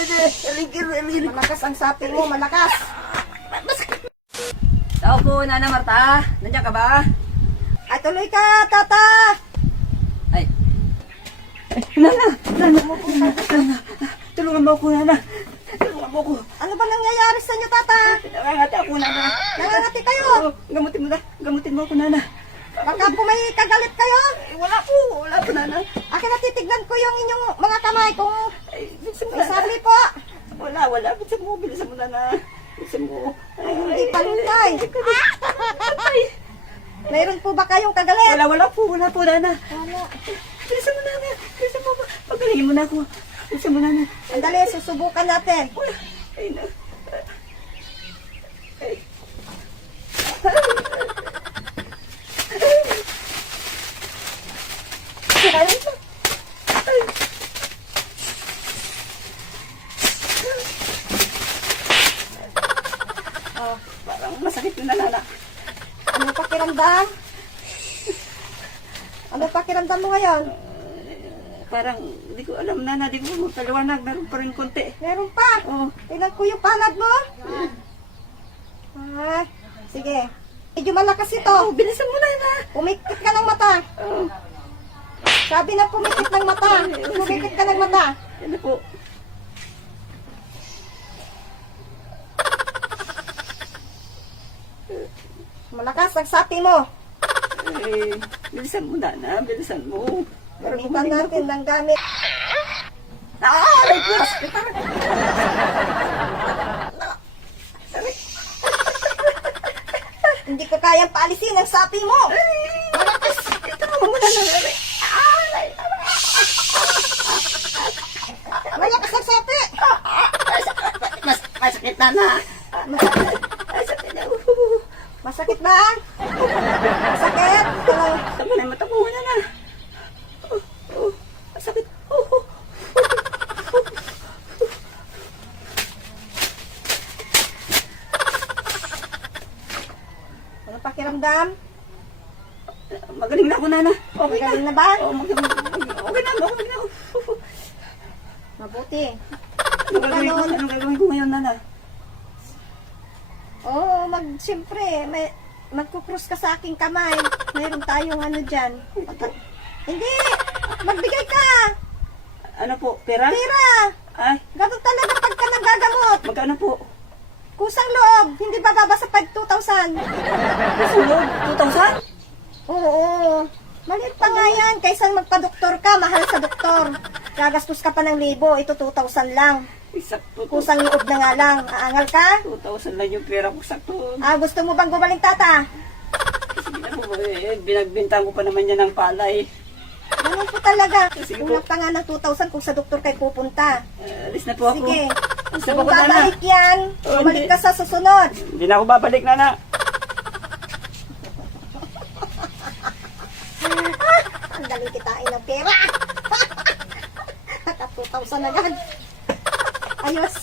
Malakas ang sapi mo, malakas. Tao po, Nana Marta. Nandiyan ka ba? Ay, tuloy ka, tata. Ay. Nana. Tulungan mo ako, Nana. Tulungan mo ako. Ano ba nangyayari sa inyo, tata? Nangangati ako, Nana. Nangangati kayo. Gamutin mo na. Gamutin mo ako, Nana. Baka po may kagalit kayo. Wala po. Wala po, Nana. Akin natitignan ko yung inyong mga kamay kung Bilisan mo, may Nana. sabi po. Wala. Bilisan mo, Nana. Bilisan mo. Ay, hindi paluntay. Mayroon po ba kayong kagalit? Wala po, Nana. Wala. Bilisan mo, Nana. Bilisan mo. Pagalingin mo na ako. Bilisan mo, Nana. Andali, susubukan natin. Ay, na. Ay. Oh, parang masakit na, Nana. Ano pakiramdam? Ano pakiramdam mo ngayon? Parang, di ko alam, Nana. Di ko magkaliwanag. Meron pa rin konti. Meron pa. Oh. Tingnan ko yung palad mo. Ah, sige. Medyo malakas ito. Oh, bilisan mo, Nana. Pumikit ka ng mata. Oh, Sabi na pumikit ng mata. Pumikit ka ng mata. yan na po. Malakas ang sapi mo. Eh, bilisan mo, Nana. Bilisan mo. Para Gamitan gumaling natin ng gamit. Ay, Diyos! Hindi ko kayang paalisin ang sapi mo. Malakas! Ito mo muna na. Malakas ang sapi. Masakit, Nana. Ay, sakit na. Masakit ba? Masakit? Sama na yung mata ko, Nana. Masakit. Ano pakiramdam? Magaling na ako, Nana. Okay na. Magaling na ba? Oh, magaling na ako. Mabuti. Anong gagawin ko ngayon, Nana? Oo, siyempre, magkukrus ka sa aking kamay. Mayroon tayong ano dyan. Hindi! Magbigay ka! Ano po? Pera? Tira! Ay, Ganun talaga pagka nanggagamot. magkano po? Kusang loob, hindi ba babasa pag 2,000? Sunod? 2,000? Oo. Maliit pa nga yan. Kaysa magpa-doktor ka, mahal sa doktor. Gagastos ka pa ng 1,000, ito 2,000 lang. Sakto. Kusang loob na nga lang. Aangal ka? 2,000 lang yung pera ko. Sakto. Ah, gusto mo bang gumaling, tata? Sige na po. Binagbintang ko pa naman yan ng palay. Ganun po talaga. Sige po. Unang pa nga ng 2,000 kung sa doktor kayo pupunta. Alis na po ako. Sige. Alis na Kung po ako, Nana. babalik yan, Oh, bumalik hindi. ka sa susunod. Hindi na ako babalik, Nana. Ang galing kitain ng pera. Naka 2,000 agad. Ayos.